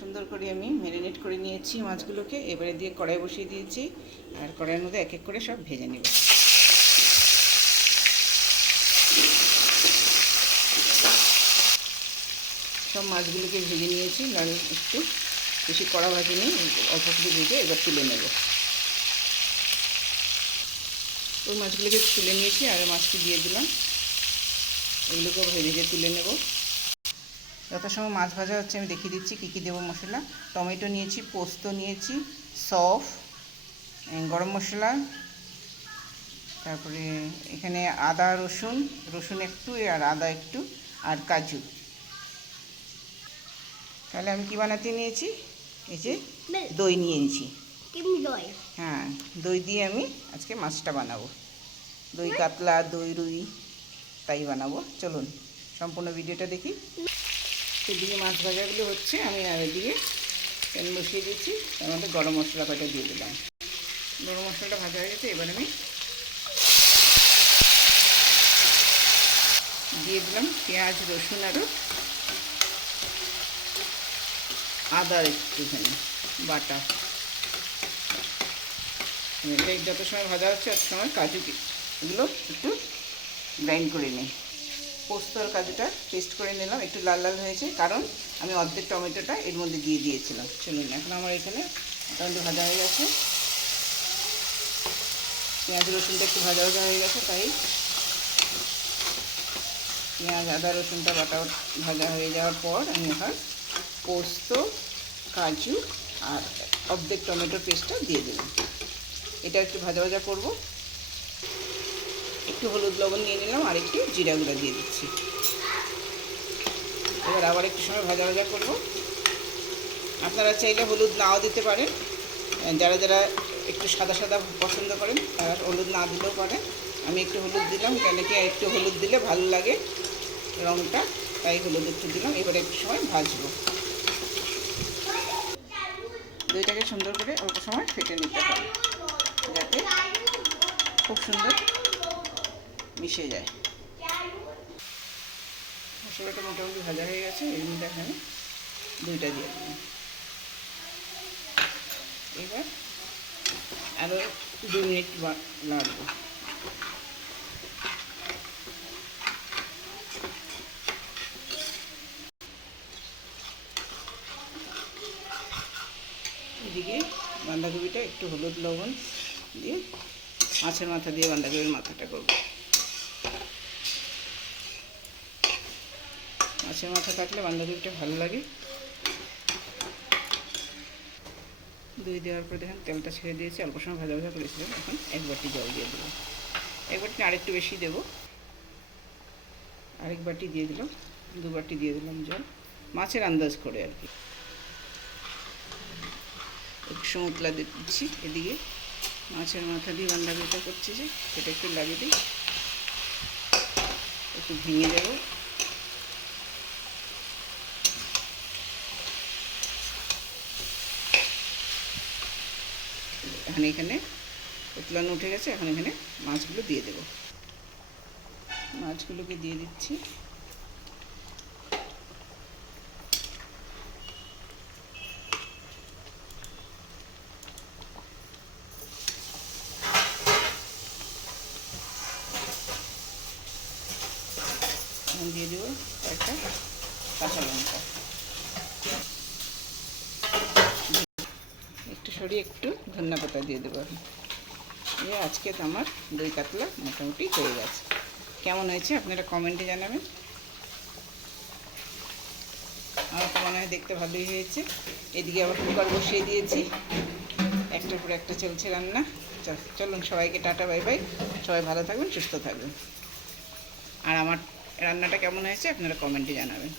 সুন্দর করে আমি ম্যারিনেট করে নিয়েছি মাছগুলোকে। এবারে দিয়ে কড়াই বসিয়ে দিয়েছি, আর কড়াইয়ের মধ্যে এক এক করে সব ভেজে নেব। সব মাছগুলোকে ভেজে নিয়েছি, লাল একটু বেশি কড়া ভাজি নিই, অল্প করে ভেজে এবার তুলে নেব। ওই মাছগুলোকে তুলে নিয়েছি আর মাছটি দিয়ে দিলাম, এগুলোকে ভেজে তুলে নেব। যত সময় মাছ ভাজা হচ্ছে আমি দেখিয়ে দিচ্ছি কী কী দেবো মশলা। টমেটো নিয়েছি, পোস্ত নিয়েছি, সফ, গরম মশলা, তারপরে এখানে আদা রসুন, রসুন একটু আর আদা একটু, আর কাজু। তাহলে আমি কি বানাতে নিয়েছি, এই যে দই নিয়েছি। হ্যাঁ, দই দিয়ে আমি আজকে মাছটা বানাবো। দই কাতলা, দই রুই তাই বানাবো। চলুন সম্পূর্ণ ভিডিওটা দেখি। সেদিকে মাছ ভাজাগুলো হচ্ছে, আমি আর এদিকে প্যান বসিয়ে দিয়েছি, তার মধ্যে গরম মশলা কটা দিয়ে দিলাম। গরম মশলাটা ভাজা হয়ে গেছে, এবার আমি দিয়ে দিলাম পেঁয়াজ, রসুন আরও আদা একটুখানি বাটা। এটা যত সময় ভাজা হচ্ছে তত সময় কাজু এগুলো একটু গ্রাইন্ড করে নিই। পোস্ত আর কাজুটা পেস্ট করে নিলাম, একটু লাল লাল হয়েছে কারণ আমি অর্ধেক টমেটোটা এর মধ্যে দিয়ে দিয়েছিলাম। চলুন, এখন আমার এখানে টমেটো ভাজা হয়ে গেছে, পেঁয়াজ রসুনটা একটু ভাজা ভাজা হয়ে গেছে, তাই পেঁয়াজ আদা রসুনটা বাটা ভাজা হয়ে যাওয়ার পর আমি এখন পোস্ত, কাজু আর অর্ধেক টমেটোর পেস্টটা দিয়ে দিলাম। এটা একটু ভাজা ভাজা করব। একটু হলুদ লবণ নিয়ে নিলাম আর একটু জিরা গুঁড়া দিয়ে দিচ্ছি। এবার আবার একটু সময় ভাজা ভাজা করব। আপনারা চাইলে হলুদ নাও দিতে পারেন, যারা যারা একটু সাদা সাদা পছন্দ করেন তারা হলুদ না দিলেও পারেন। আমি একটু হলুদ দিলাম, কেন কি একটু হলুদ দিলে ভালো লাগে রঙটা, তাই হলুদ একটু দিলাম। এবার একটু সময় ভাজবো। দইটাকে সুন্দর করে অল্প সময় ফেটে নিতে হবে যাতে খুব সুন্দর মিশে যায়। মশলাটা মোটামুটি ভাজা হয়ে গেছে, এর মধ্যে এখানে দইটা দিয়ে দিলাম। এবার আরও 2 মিনিট লাগবে। এদিকে বাঁধাকপিটা একটু হলুদ লবণ দিয়ে মাছের মাথা দিয়ে বাঁধাকপির মাথাটা করব। মাছের মাথা থাকলে বাঁধাকপিটা ভালো লাগে। দই দেওয়ার পরে দেখেন তেলটা ছেড়ে দিয়েছি, অল্প সময় ভাজা ভাজা করেছিলাম। এখন 1 বাটি জল দিয়ে দেবো। 1 বাটি না, আরেকটু বেশি দেবো। আরেক বাটি দিয়ে দিলাম, 2 বাটি দিয়ে দিলাম জল, মাছের আন্দাজ করে আর কি। একটু সমতলা দিচ্ছি। এদিকে মাছের মাথা দিয়ে বাঁধাকপিটা করছি, যে সেটা একটু লাগিয়ে দিই, একটু ভেঙে দেবো। এখন এখানে উতলানো উঠে গেছে, এখন এখানে মাছগুলো দিয়ে দেবো। মাছগুলোকে দিয়ে দিচ্ছি। এখন দিয়ে দেবো একটা কাঁচা লঙ্কা, একটু সরিয়ে একটু ধনিয়া পাতা দিয়ে দেবো। আজকে তো আমার দই কাতলা মোটামুটি হয়ে গেছে। কেমন হয়েছে আপনারা কমেন্টে জানাবেন। আমার তো মনে হয় দেখতে ভালোই হয়েছে। এদিকে আবার কুকার বসিয়ে দিয়েছি, একটার পর একটা চলছে রান্না। চলুন সবাইকে টাটা বাই বাই। সবাই ভালো থাকবেন, সুস্থ থাকবেন। আর আমার রান্নাটা কেমন হয়েছে আপনারা কমেন্টে জানাবেন।